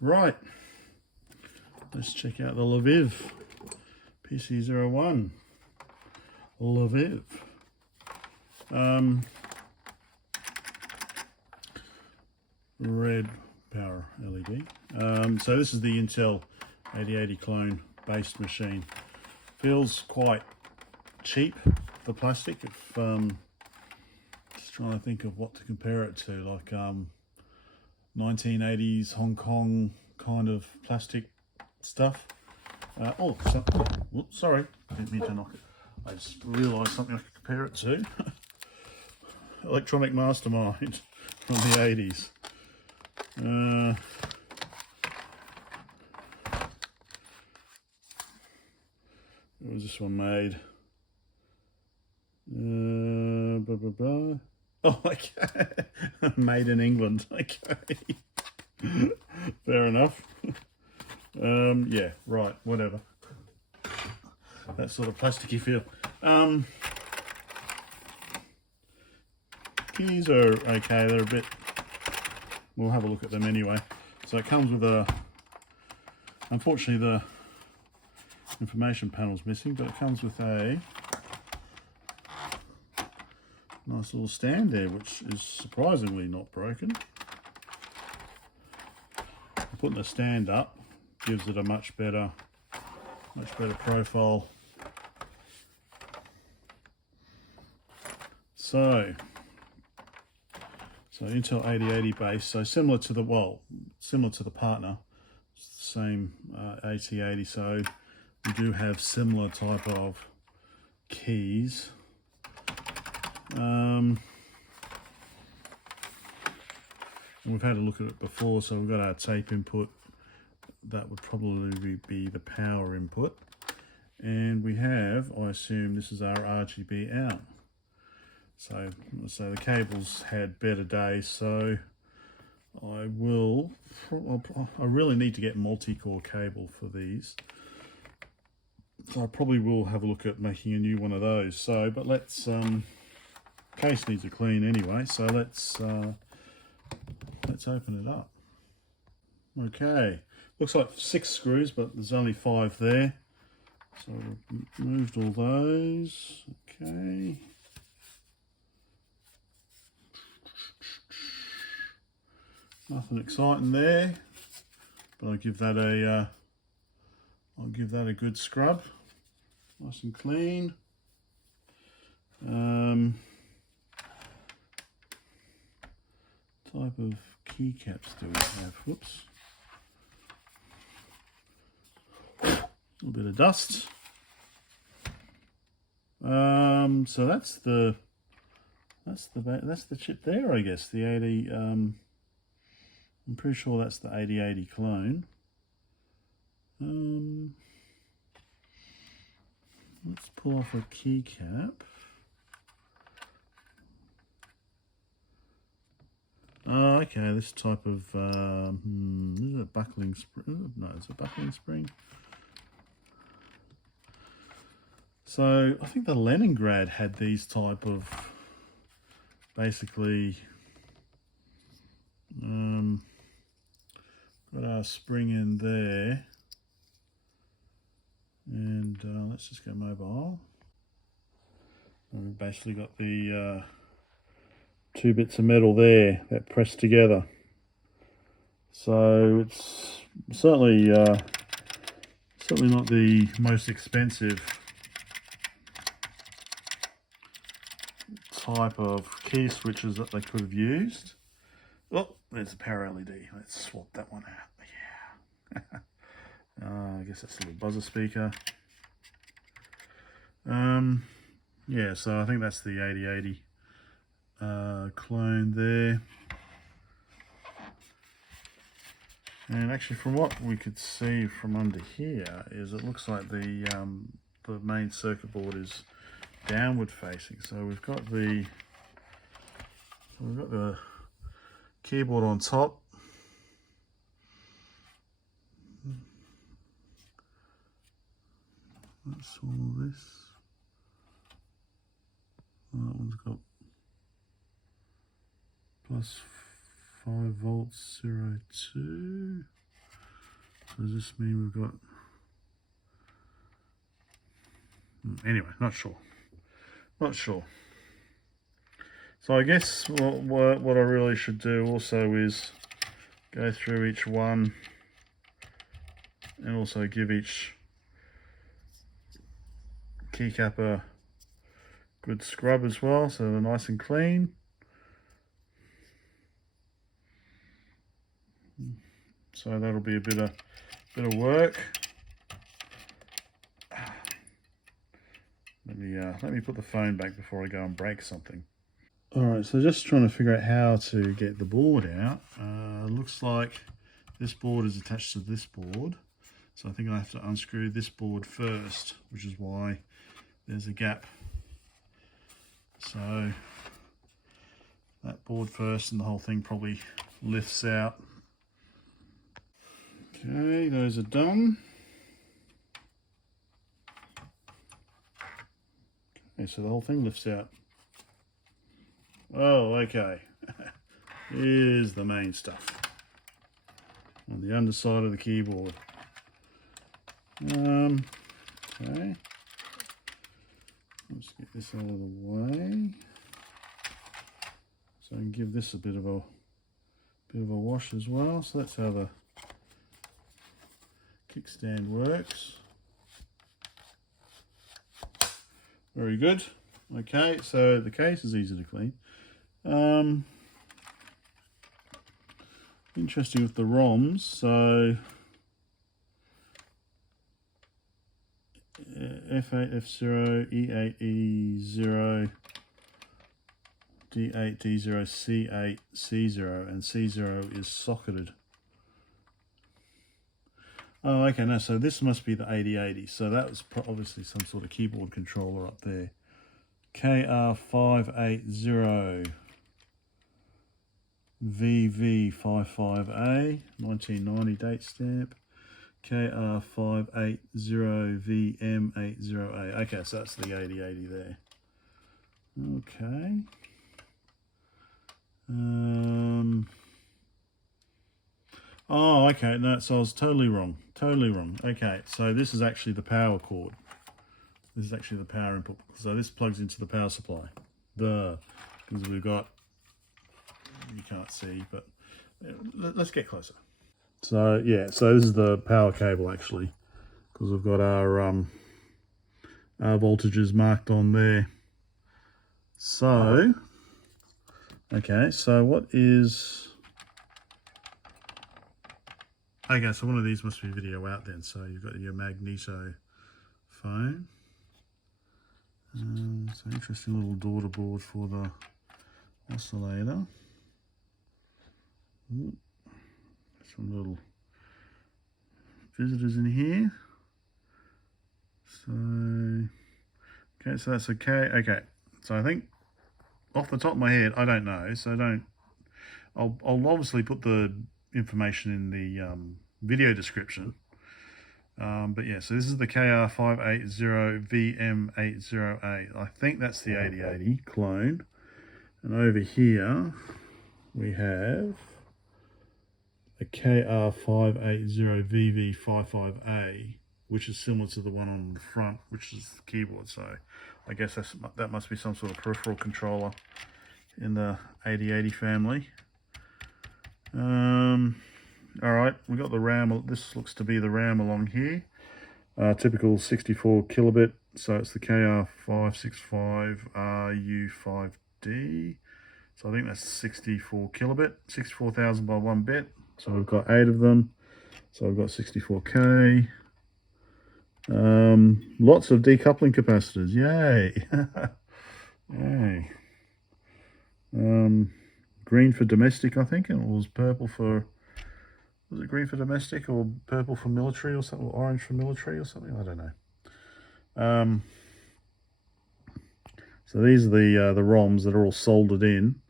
Right, let's check out the Lviv PC-01 Lviv. Red power LED. So this is the Intel 8080 clone based machine. Feels quite cheap, the plastic. If just trying to think of what to compare it to, like 1980s Hong Kong kind of plastic stuff. Sorry, didn't mean to knock it. I just realised something I could compare it to. Electronic Mastermind from the 80s. Where was this one made? Oh, okay. Made in England. Okay. Fair enough. Yeah, right, whatever. That sort of plasticky feel. Keys are okay, they're a bit, we'll have a look at them anyway. So it comes with a, unfortunately the information panel's missing, but it comes with a nice little stand there, which is surprisingly not broken. Putting the stand up gives it a much better profile. So Intel 8080 base, so similar to the partner, it's the same 8080. So we do have similar type of keys. And we've had a look at it before, so we've got our tape input. That would probably be the power input. And we have, I assume this is our RGB out. So the cables had better days, so I really need to get multi-core cable for these. So I probably will have a look at making a new one of those. So, but let's, case needs a clean anyway, so let's open it up. Okay, looks like 6 screws, but there's only 5 there. So we've removed all those. Okay. Nothing exciting there, but I'll give that a good scrub, nice and clean. Type of keycaps do we have? Whoops. A little bit of dust. So that's the chip there, I guess. The 80. I'm pretty sure that's the 8080 clone. Let's pull off a keycap. Okay, this type of, is it a buckling spring? No, it's a buckling spring. So I think the Leningrad had these type of, basically, got our spring in there. And let's just go mobile. And we've basically got the 2 bits of metal there that press together. So it's certainly not the most expensive type of key switches that they could have used. Oh, there's a power LED. Let's swap that one out. Yeah. I guess that's a little buzzer speaker. Yeah, so I think that's the 8080 clone there. And actually, from what we could see from under here, is it looks like the main circuit board is downward facing. So we've got the keyboard on top. That's all this. That one's got plus 5 volts 02. So does this mean we've got... Anyway, not sure. Not sure. So I guess what I really should do also is go through each one and also give each keycap a good scrub as well, so they're nice and clean. So that'll be a bit of work. Let me put the phone back before I go and break something. Alright, so just trying to figure out how to get the board out. Looks like this board is attached to this board. So I think I have to unscrew this board first, which is why there's a gap. So that board first and the whole thing probably lifts out. Okay, those are done. Okay, so the whole thing lifts out. Oh, okay. Here's the main stuff on the underside of the keyboard. Okay. Let's get this out of the way. So I can give this a bit of a wash as well. So that's how the kickstand works. Very good. Okay, so the case is easy to clean. Interesting with the ROMs, so F8, F0, E8, E0, D8, D0, C8, C0, and C0 is socketed. Oh, okay, no, so this must be the 8080, so that was obviously some sort of keyboard controller up there. KR580 VV55A, 1990 date stamp. KR580 VM80A. Okay, so that's the 8080 there. Okay. Oh, okay, no, so I was totally wrong. Totally wrong. Okay, so this is actually the power cord. This is actually the power input. So this plugs into the power supply. Because we've got, you can't see, but let's get closer. So yeah, so this is the power cable actually, because we've got our voltages marked on there. So, okay, so what is... Okay, so one of these must be video out then. So you've got your magneto phone. So interesting little daughter board for the oscillator. Ooh, some little visitors in here. So, okay, so that's okay. Okay, so I think off the top of my head, I don't know. So I'll obviously put the information in the video description. But yeah, so this is the KR580VM80A. I think that's the 8080 clone. And over here we have a KR580VV55A, which is similar to the one on the front, which is the keyboard. So I guess that must be some sort of peripheral controller in the 8080 family. All right, we got the RAM. This looks to be the RAM along here. Typical 64 kilobit. So it's the KR565RU5D. So I think that's 64 kilobit, 64,000 by 1 bit. So we've got 8 of them. So I've got 64K. Lots of decoupling capacitors. Yay! Yay. Green for domestic, I think, and it was purple for... Was it green for domestic or purple for military or something, or orange for military or something? I don't know. So these are the ROMs that are all soldered in.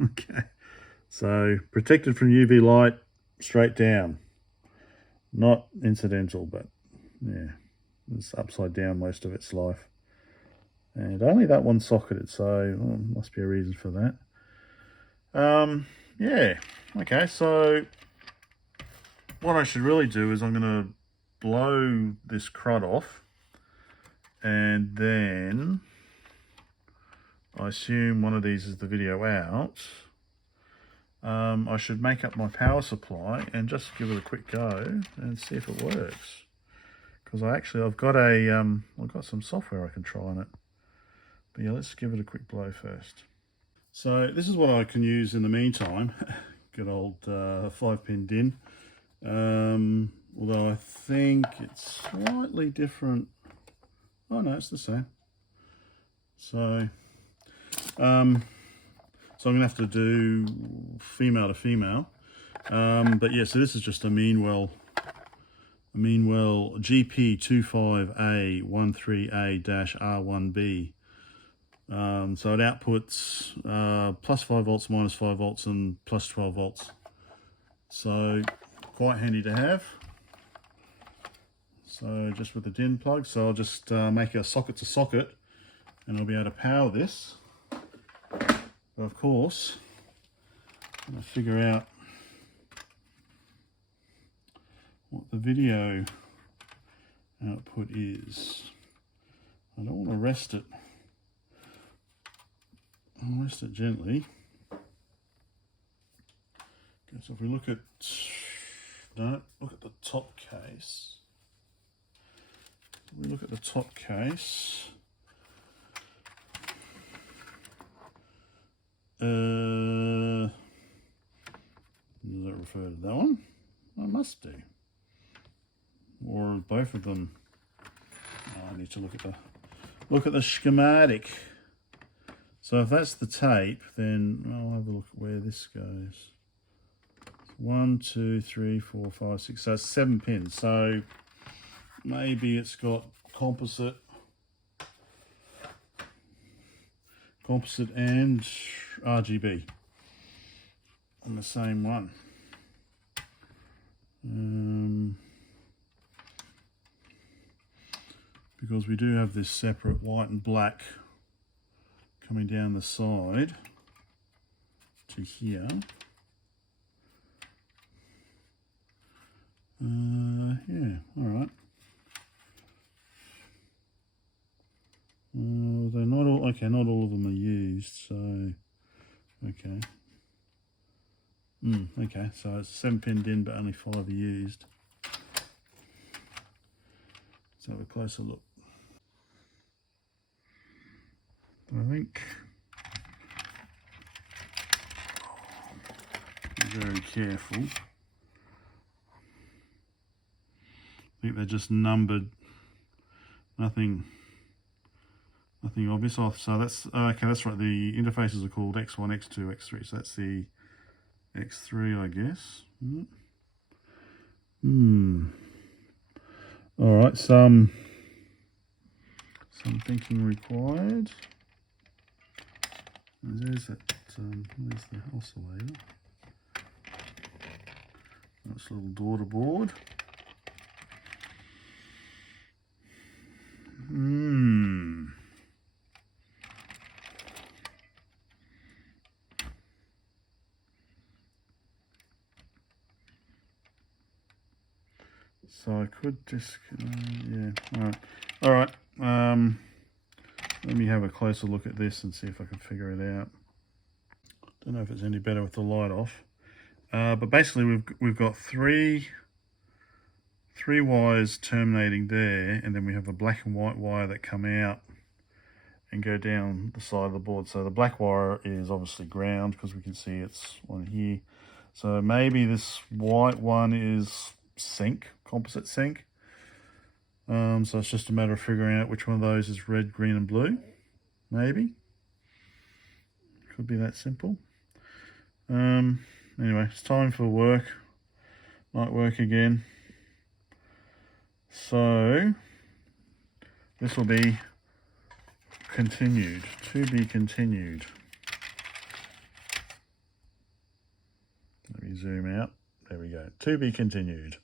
Okay. So protected from UV light, straight down. Not incidental, but yeah, it's upside down most of its life. And only that one's socketed, so must be a reason for that. Yeah. Okay, so what I should really do is I'm going to blow this crud off, and then I assume one of these is the video out. I should make up my power supply and just give it a quick go and see if it works. Because I've got some software I can try on it. But yeah, let's give it a quick blow first. So this is what I can use in the meantime. Good old 5-pin DIN. Although I think it's slightly different. Oh no, it's the same. So I'm gonna have to do female to female. But yeah, so this is just a Meanwell GP25A13A-R1B. So it outputs plus 5 volts, minus 5 volts, and plus 12 volts. So quite handy to have. So just with the DIN plug, so I'll just make a socket to socket, and I'll be able to power this. But of course, I'm going to figure out what the video output is. I don't want to rest it. I'll rest it gently. Okay, so if we look at the top case. We look at the top case. Does that refer to that one? I must do. Or both of them. Oh, I need to look at the schematic. So if that's the tape, then I'll have a look at where this goes. 1, 2, 3, 4, 5, 6. So it's 7 pins. So maybe it's got composite and RGB on the same one. Because we do have this separate white and black coming down the side to here. Yeah, all right. They're not all, okay, not all of them are used, so, okay. Okay, so it's 7 pin DIN, but only 5 are used. Let's have a closer look. I think, be very careful. I think they're just numbered, nothing obvious. So that's okay, that's right, the interfaces are called X1, X2, X3, so that's the X3, I guess. All right, some thinking required. There's that, there's the oscillator. That's a little daughter board. So I could just, yeah, all right. Let me have a closer look at this and see if I can figure it out. Don't know if it's any better with the light off. But basically we've got three wires terminating there, and then we have a black and white wire that come out and go down the side of the board. So the black wire is obviously ground because we can see it's on here. So maybe this white one is sync, composite sync. So it's just a matter of figuring out which one of those is red, green, and blue. Maybe. Could be that simple. Anyway, it's time for work. Night work again. So this will be continued, to be continued. Let me zoom out. There we go. To be continued.